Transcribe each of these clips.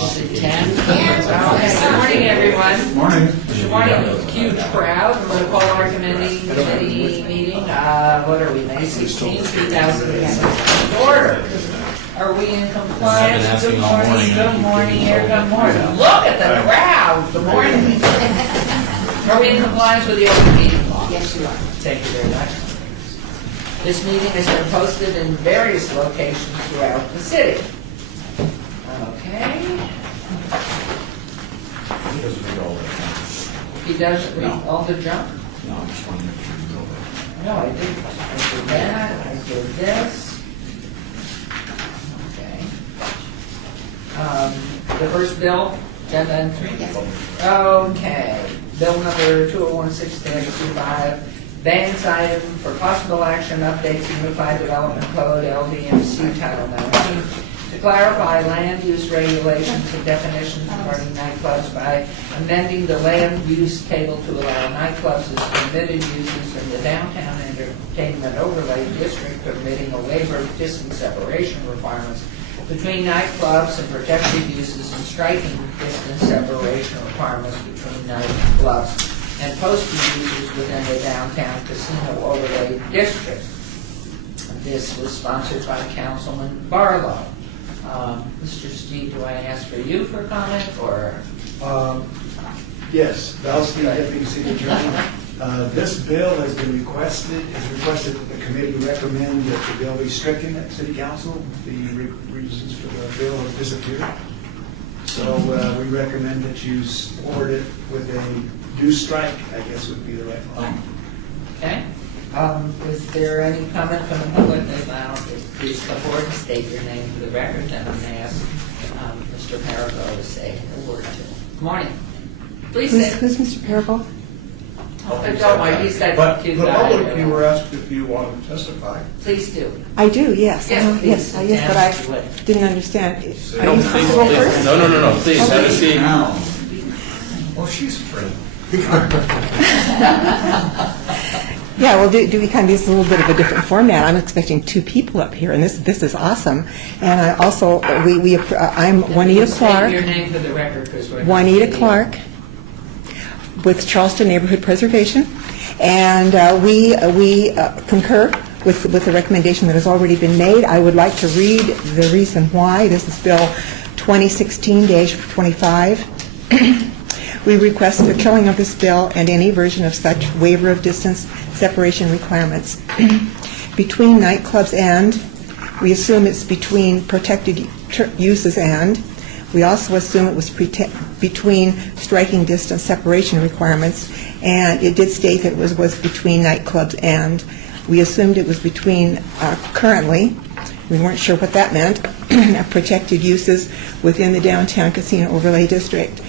Is it 10? Good morning, everyone. Morning. Good morning, huge crowd. I'm going to call our committee meeting. What are we, May 16, 2010? Order. Are we in compliance? Good morning, good morning, here, good morning. Look at the crowd. Good morning. Are we in compliance with the open meeting law? Yes, you are. Thank you very much. This meeting has been posted in various locations throughout the city. Okay. He doesn't read all that. He doesn't read No. all the junk? No, I'm just wondering if you read all that. No, I didn't. I did that, I did this. Okay. The first bill, agenda entry? Yes. Okay. Bill number 2016-25, Vance item for possible action updates Unified Development Code, LDMC Title 19, to clarify land use regulations and definitions regarding nightclubs by amending the land use table to allow nightclubs as permitted uses in the downtown entertainment overlay district, permitting a waiver of distance separation requirements between nightclubs and protected uses, and striking distance separation requirements between nightclubs and posted uses within the downtown casino overlay district. This was sponsored by Councilman Barlow. Mr. Steve, do I ask for you for comment, or? Yes, Val Steve, Deputy City Attorney. This bill has been requested that the committee recommend that the bill be stricken at City Council. The reasons for the bill have disappeared. So we recommend that you support it with a do strike, I guess would be the right one. Okay. Is there any comment from the public about this? Please come forward and state your name for the record, and I'm going to ask Mr. Parago to say a word or two. Good morning. Please say. Who's Mr. Parago? Don't worry, he said But to the public, you were asked if you wanted to testify. Please do. I do, yes. Yes, Yes, please. yes, but I Yes, you would. didn't understand. Are you No, supposed to go first? No, please, have a seat. Well, she's afraid. Yeah, well, do we kind of use a little bit of a different format? I'm expecting two people up here, and this is awesome. And I also, I'm Juanita State your Clark. name for the record, because we're not Juanita video. Clark with Charleston Neighborhood Preservation, and we concur with the recommendation that has already been made. I would like to read the reason why. This is Bill 2016-25. We request the killing of this bill and any version of such waiver of distance separation requirements between nightclubs and, we assume it's between protected uses and, we also assume it was between striking distance separation requirements, and it did state that it was between nightclubs and. We assumed it was between, currently, we weren't sure what that meant, protected uses within the downtown casino overlay district.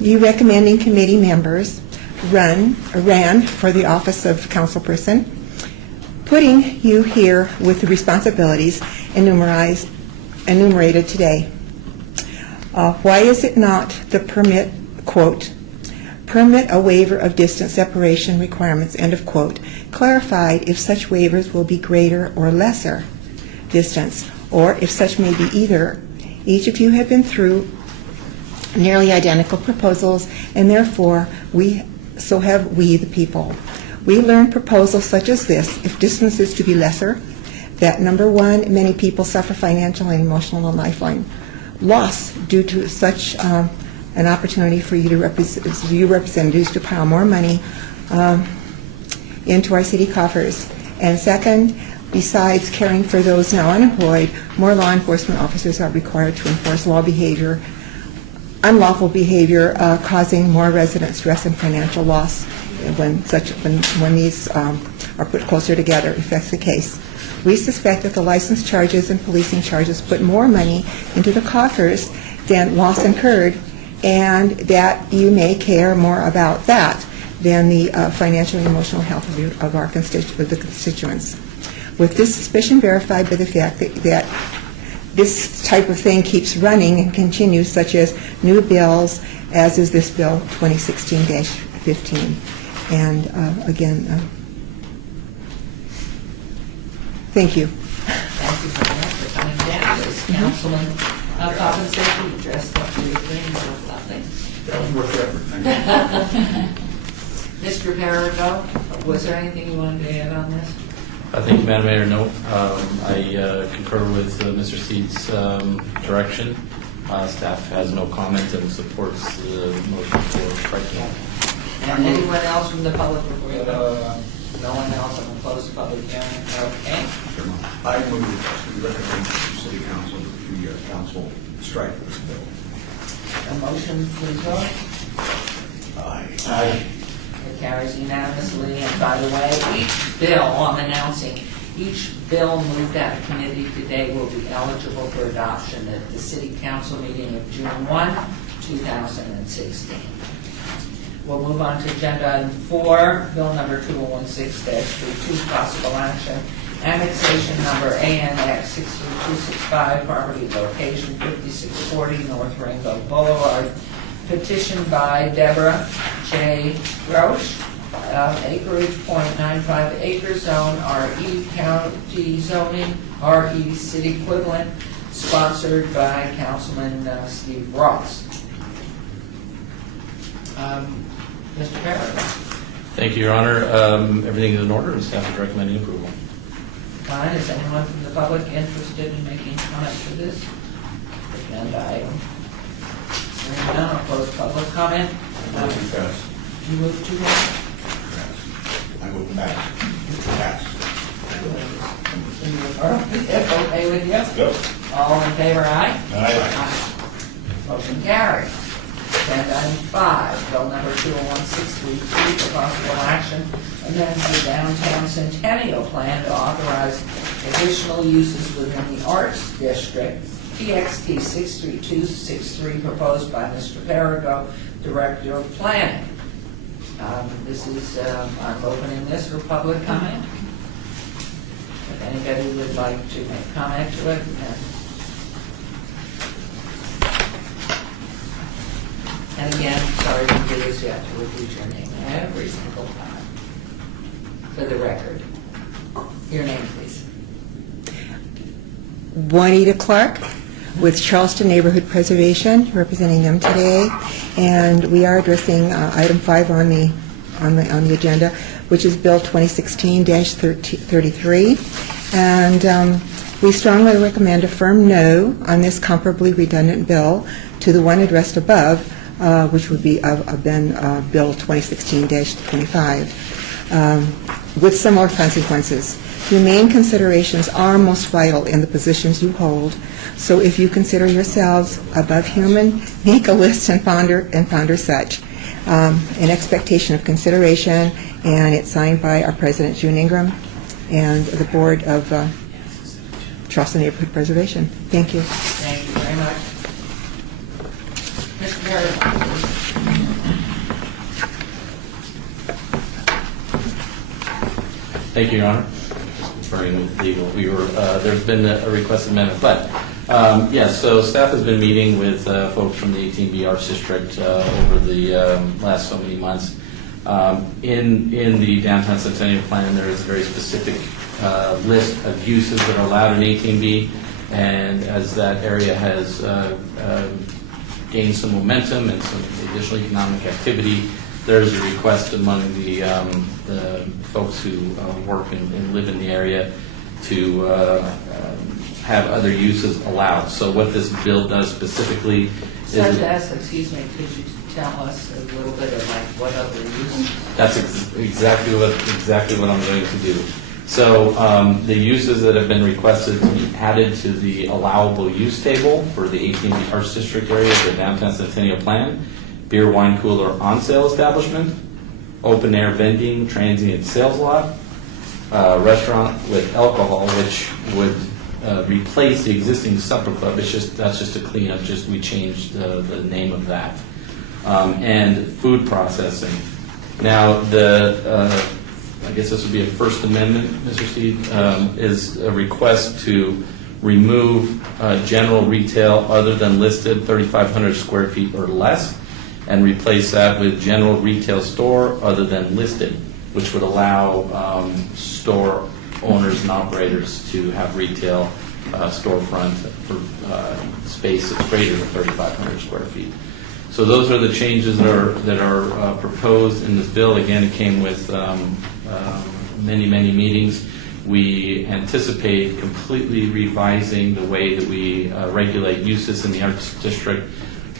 You recommending committee members ran for the office of councilperson, putting you here with the responsibilities enumerated today. Why is it not the permit, quote, permit a waiver of distance separation requirements, end of quote, clarified if such waivers will be greater or lesser distance, or if such may be either. Each of you have been through nearly identical proposals, and therefore so have we, the people. We learned proposals such as this: if distance is to be lesser, that number one, many people suffer financial and emotional and lifeline loss due to such an opportunity for you representatives to pile more money into our city coffers. And second, besides caring for those now unemployed, more law enforcement officers are required to enforce unlawful behavior causing more resident stress and financial loss when these are put closer together, if that's the case. We suspect that the license charges and policing charges put more money into the coffers than loss incurred, and that you may care more about that than the financial and emotional health of our constituents. With this suspicion verified by the fact that this type of thing keeps running and continues, such as new bills, as is this bill 2016-15. And again, thank you. Thank you very much for coming down. This Councilman compensation, you addressed the worth the effort. Thank you. Mr. Perigo, was there anything you wanted to add on this? Thank you, Madam Mayor. No, I concur with Mr. Steed's direction. Staff has no comment and supports the motion for striking. And anyone else from the public before you go? No one else, I'm going to close the public hearing. Okay. I move to recommend to the city council that the council strike this bill. A motion, please vote. Aye. It carries unanimously, and by the way, each bill, I'm announcing, each bill moved out of committee today will be eligible for adoption at the city council meeting of June 1, 2016. We'll move on to agenda item 4, bill number 2016-32, possible action, annexation number ANX 63265, property location 5640 North Rainbow Boulevard, petitioned by Deborah J. Roche, acreage .95 acre zone, RE county zoning, RE city equivalent, sponsored by Councilman Steve Ross. Mr. Barrett. Thank you, Your Honor. Everything is in order, and staff is recommending approval. Fine. Is anyone from the public interested in making comment to this agenda item? Hearing none, I'll close public comment. Motion pass. You move to that? Pass. I move pass. Pass. Okay with you? Yep. All in favor, aye? Aye. Motion carried. Agenda item 5, bill number 201633 for possible action, amend the downtown Centennial Plan to authorize additional uses within the Arts District, TXT 63263, proposed by Mr. Perigo, Director of Planning. This is, I'm opening this for public comment. If anybody would like to make comment to it, and again, sorry to do this, you have to repeat your name every single time for the record. Your name, please. Juanita Clark with Charleston Neighborhood Preservation, representing them today, and we are addressing item 5 on the agenda, which is Bill 2016-33, and we strongly recommend a firm no on this comparably redundant bill to the one addressed above, which would be been Bill 2016-25, with similar consequences. Humane considerations are most vital in the positions you hold, so if you consider yourselves above human, make a list and ponder such. An expectation of consideration, and it's signed by our President, June Ingram, and the Board of Charleston Neighborhood Preservation. Thank you. Thank you very much. Mr. Perry. Thank you, Your Honor. Referring with legal, there's been a requested amendment, but yes. So staff has been meeting with folks from the 18B Arts District over the last so many months. In the downtown Centennial Plan, there is a very specific list of uses that are allowed in 18B, and as that area has gained some momentum and some additional economic activity, there's a request among the folks who work and live in the area to have other uses allowed. So what this bill does specifically is... Such as, excuse me, could you tell us a little bit of like what other uses? That's exactly what I'm going to do. So the uses that have been requested to be added to the allowable use table for the 18B Arts District area of the downtown Centennial Plan: beer, wine cooler, on-sale establishment, open-air vending, transient sales lot, restaurant with alcohol, which would replace the existing supper club. That's just a cleanup. We changed the name of that, and food processing. Now I guess this would be a First Amendment, Mr. Steed, is a request to remove general retail other than listed 3,500 square feet or less, and replace that with general retail store other than listed, which would allow store owners and operators to have retail storefront for space that's greater than 3,500 square feet. So those are the changes that are proposed in this bill. Again, it came with many meetings. We anticipate completely revising the way that we regulate uses in the Arts District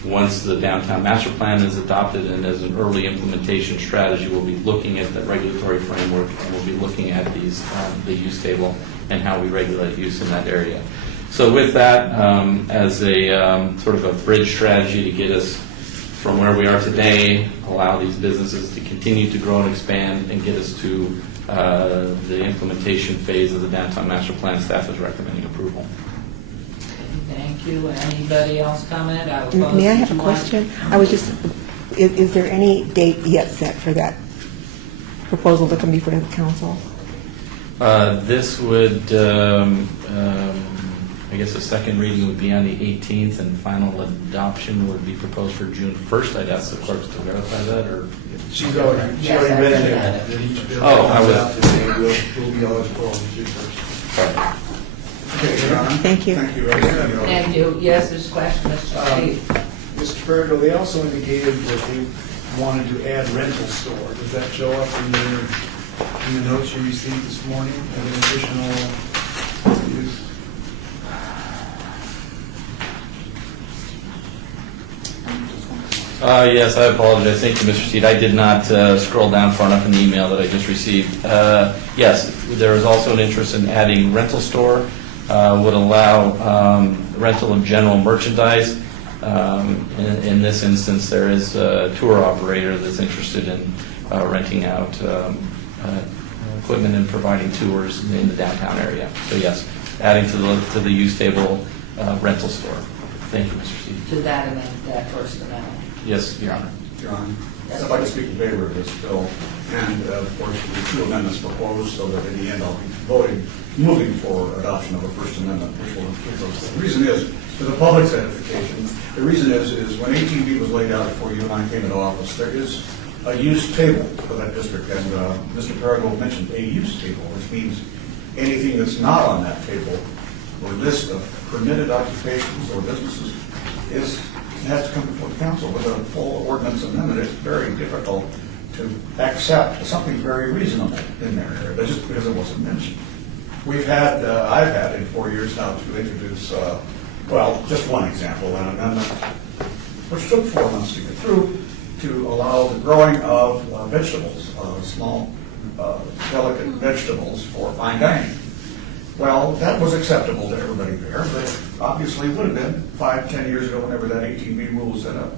once the downtown master plan is adopted, and as an early implementation strategy, we'll be looking at the regulatory framework, and we'll be looking at these the use table and how we regulate use in that area. So with that, as a sort of a bridge strategy to get us from where we are today, allow these businesses to continue to grow and expand, and get us to the implementation phase of the downtown master plan, staff is recommending approval. Thank you. Anybody else comment? May I have a question? I was just, is there any date yet set for that proposal to come before the council? This would, I guess the second reading would be on the 18th, and final adoption would be proposed for June 1st. I'd ask the clerks to verify that, or? She's already Yes, I read read it. that. That each bill Oh, I comes was- out today, we'll be eligible on June 1st. Sorry. Okay, Your Honor. Thank you. Thank you. Thank you. Yes, there's a question, Mr. Steve. Mr. Farrago, they also indicated that they wanted to add rental store. Does that show up in the notes you received this morning as an additional use? Yes, I apologize. Thank you, Mr. Steed. I did not scroll down far enough in the email that I just received. Yes, there is also an interest in adding rental store, would allow rental of general merchandise. In this instance, there is a tour operator that's interested in renting out equipment and providing tours in the downtown area. So yes, adding to the use table rental store. Thank you, Mr. Steed. To that amendment, that first amendment. Yes, Your Honor. Your Honor, I'd like to speak in favor of this bill, and of course, the two amendments proposed, so that in the end, I'll be moving for adoption of a First Amendment, which will include those. The reason is, for the public's edification, the reason is when ATV was laid out before you and I came into office, there is a use table for that district, and Mr. Perigo mentioned a use table, which means anything that's not on that table or list of permitted occupations or businesses has to come before the council with a full ordinance amendment. It's very difficult to accept something very reasonable in there, but just because it wasn't mentioned. I've had in 4 years now to introduce, just one example, an amendment which took 4 months to get through, to allow the growing of vegetables, small, delicate vegetables for fine dining. Well, that was acceptable to everybody there, but obviously it would have been 5-10 years ago whenever that ATV rule was set up.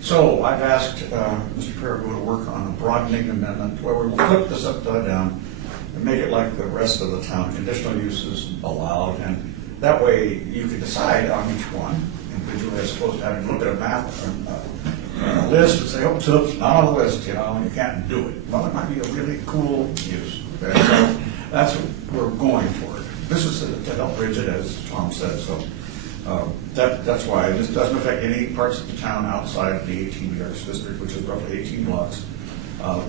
So I've asked Mr. Perigo to work on a broadening amendment where we will flip this upside down and make it like the rest of the town, conditional uses allowed, and that way you can decide on each one individually as opposed to having to look at a map or a list and say, oh, so it's not on the list, you can't do it. Well, it might be a really cool use. Okay? So that's what we're going for. This is to help bridge it, as Tom said, so that's why this doesn't affect any parts of the town outside the ATV Arts District, which is roughly 18 blocks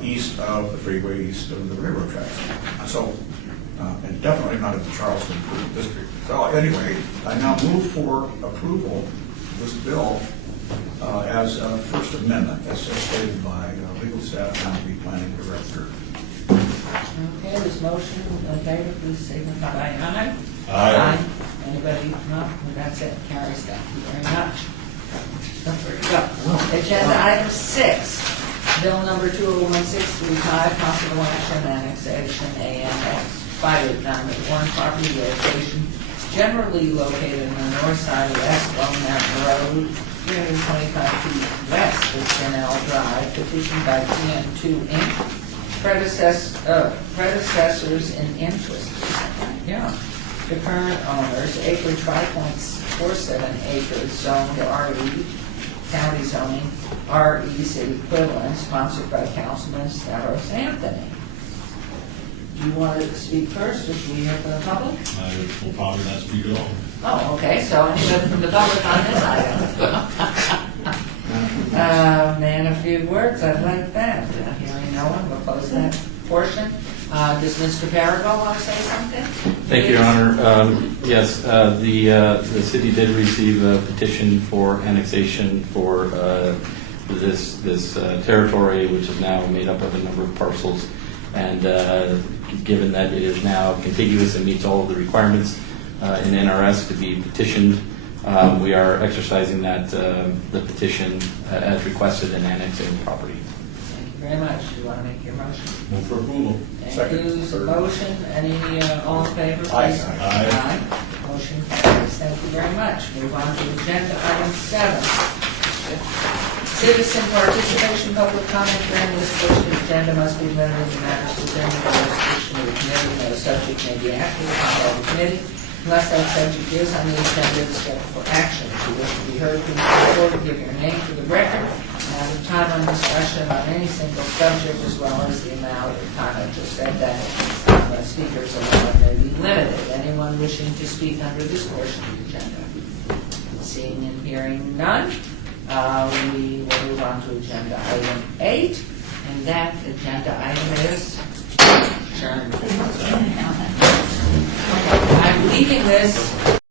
east of the freeway, east of the railroad tracks. So, and definitely not at the Charleston District. So anyway, I now move for approval of this bill as a First Amendment, as stated by legal staff and the planning director. Okay, this motion, in favor, please signify by aye. Aye. Anybody? No? That's it. Carries. Thank you very much. There you go. Agenda item 6, bill number 201635, possible action annexation ANX 589 Warren property location generally located on the north side of West Lone Mountain Road, 325 feet west of Grinnell Drive, petitioned by TN2 Inc. Predecessors in interest. Yeah. The current owners, acreage 5.47 acres, zoned RE, county zoning, RE city equivalent, sponsored by Councilman Stavros Anthony. Do you want to speak first, or should we hear from the public? I will probably not speak at all. Oh, okay, so anybody from the public on this item? Man, a few words, I'd like that. Hearing no one, we'll close that portion. Does Mr. Perigo want to say something? Thank you, Your Honor. Yes, the city did receive a petition for annexation for this territory, which is now made up of a number of parcels. And given that it is now contiguous and meets all of the requirements in NRS to be petitioned, we are exercising the petition as requested and annexing the property. Thank you very much. Do you want to make your motion? Move for approval. Thank Second. you. The motion, any, all in favor? Aye. please? Aye. Motion carries. Thank you very much. Move on to agenda item 7. Citizen participation, public comment during this portion of the agenda must be limited to matters within the jurisdiction of the committee. No subject may be acted upon by the committee unless that subject is on the agenda and scheduled for action. If you wish to be heard, please come forward, give your name for the record, amount of time on discussion on any single subject, as well as the amount of time. I just said that speakers allowed may be limited. Anyone wishing to speak under this portion of the agenda? Seeing and hearing none, we will move on to agenda item 8, and that agenda item is adjourned. I'm leaving this